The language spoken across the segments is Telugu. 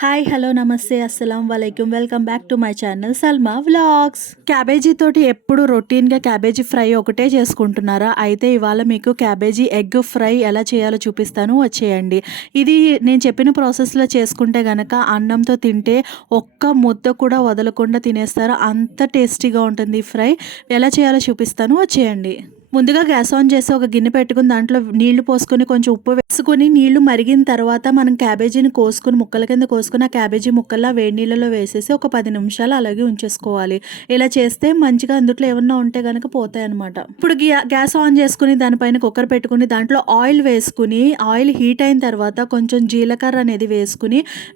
హాయ్ హలో నమస్తే అస్సలం వలైకుం welcome back to my channel Salma vlogs. Cabbage తోటి ఎప్పుడు రొటీన్గా క్యాబేజీ ఫ్రై ఒకటే చేసుకుంటున్నారా? అయితే ఇవాళ మీకు క్యాబేజీ ఎగ్ ఫ్రై ఎలా చేయాలో చూపిస్తాను, వచ్చేయండి. ఇది నేను చెప్పిన ప్రాసెస్లో చేసుకుంటే గనక అన్నంతో తింటే ఒక్క ముద్ద కూడా వదలకుండా తినేస్తారు, అంత టేస్టీగా ఉంటుంది ఫ్రై. ఎలా చేయాలో చూపిస్తాను, వచ్చేయండి. ముందుగా గ్యాస్ ఆన్ చేసి ఒక గిన్నె పెట్టుకుని దాంట్లో నీళ్లు పోసుకొని కొంచెం ఉప్పు వేసుకొని నీళ్లు మరిగిన తర్వాత మనం క్యాబేజీని కోసుకొని ముక్కల కింద కోసుకొని ఆ క్యాబేజీ ముక్కల్లా వేడి నీళ్ళలో వేసేసి ఒక 10 నిమిషాలు అలాగే ఉంచేసుకోవాలి. ఇలా చేస్తే మంచిగా అందులో ఏమన్నా ఉంటే కనుక పోతాయి అనమాట. ఇప్పుడు గ్యాస్ ఆన్ చేసుకుని దానిపైన కుక్కర్ పెట్టుకుని దాంట్లో ఆయిల్ వేసుకుని ఆయిల్ హీట్ అయిన తర్వాత కొంచెం జీలకర్ర అనేది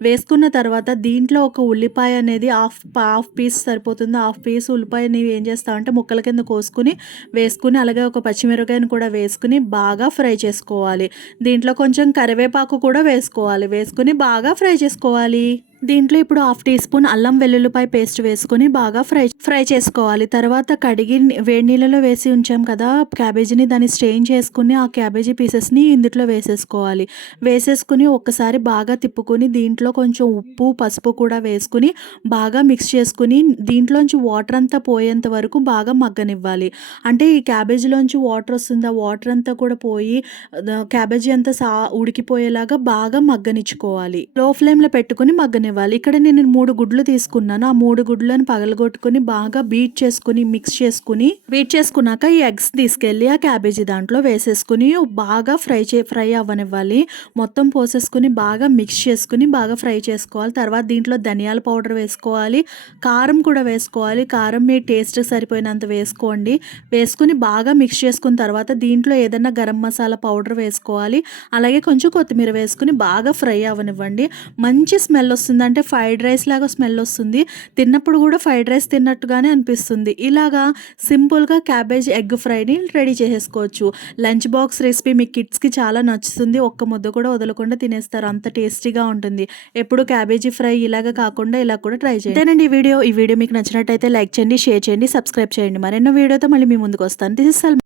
వేసుకున్న తర్వాత దీంట్లో ఒక ఉల్లిపాయ అనేది హాఫ్ పీస్ సరిపోతుంది. హాఫ్ పీస్ ఉల్లిపాయని ఏం చేస్తామంటే ముక్కల కింద వేసుకుని అలాగే ఒక పచ్చిమిరపకాయను కూడా వేసుకుని బాగా ఫ్రై చేసుకోవాలి. దీంట్లో కొంచెం కరివేపాకు కూడా వేసుకుని బాగా ఫ్రై చేసుకోవాలి. దీంట్లో ఇప్పుడు హాఫ్ టీ స్పూన్ అల్లం వెల్లుల్లిపాయ పేస్ట్ వేసుకొని బాగా ఫ్రై చేసుకోవాలి. తర్వాత కడిగి వేడి నీళ్ళలో వేసి ఉంచాం కదా క్యాబేజీని, దాన్ని స్ట్రెయిన్ చేసుకుని ఆ క్యాబేజీ పీసెస్ని ఇందులో వేసేసుకుని ఒక్కసారి బాగా తిప్పుకొని దీంట్లో కొంచెం ఉప్పు పసుపు కూడా వేసుకుని బాగా మిక్స్ చేసుకుని దీంట్లోంచి వాటర్ అంతా పోయేంత వరకు బాగా మగ్గనివ్వాలి. అంటే ఈ క్యాబేజీలోంచి వాటర్ వస్తుంది, ఆ వాటర్ అంతా కూడా పోయి క్యాబేజీ అంతా ఉడికిపోయేలాగా బాగా మగ్గనిచ్చుకోవాలి. లో ఫ్లేమ్లో పెట్టుకుని మగ్గనివ్వాలి. ఇక్కడ నేను 3 గుడ్లు తీసుకున్నాను. ఆ 3 గుడ్లను పగలగొట్టుకుని బాగా మిక్స్ చేసుకున్నాక ఈ ఎగ్స్ తీసుకెళ్ళి ఆ క్యాబేజీ దాంట్లో వేసేసుకుని బాగా ఫ్రై అవ్వనివ్వాలి. మొత్తం పోసేసుకుని బాగా మిక్స్ చేసుకుని బాగా ఫ్రై చేసుకోవాలి. తర్వాత దీంట్లో ధనియాల పౌడర్ వేసుకోవాలి, కారం కూడా వేసుకోవాలి. కారం మీ టేస్ట్ సరిపోయినంత వేసుకోండి. వేసుకుని బాగా మిక్స్ చేసుకున్న తర్వాత దీంట్లో ఏదైనా గరం మసాలా పౌడర్ వేసుకోవాలి. అలాగే కొంచెం కొత్తిమీర వేసుకుని బాగా ఫ్రై అవ్వనివ్వండి. మంచి స్మెల్ వస్తుంది, అంటే ఫ్రైడ్ రైస్ లాగా స్మెల్ వస్తుంది. తిన్నప్పుడు కూడా ఫ్రైడ్ రైస్ తిన్నట్టుగానే అనిపిస్తుంది. ఇలాగా సింపుల్గా క్యాబేజ్ ఎగ్ ఫ్రైని రెడీ చేసేసుకోవచ్చు. లంచ్ బాక్స్ రెసిపీ మీ కిడ్స్కి చాలా నచ్చుతుంది. ఒక్క ముద్ద కూడా వదలకుండా తినేస్తారు, అంత టేస్టీగా ఉంటుంది. ఎప్పుడు క్యాబేజీ ఫ్రై ఇలాగా కాకుండా ఇలా కూడా ట్రై చేయండి. అంతేనండి ఈ వీడియో మీకు నచ్చినట్టయితే లైక్ చేయండి, షేర్ చేయండి, సబ్స్క్రైబ్ చేయండి. మరెన్నో వీడియోతో మళ్ళీ మీ ముందుకు వస్తాను. This is Salma.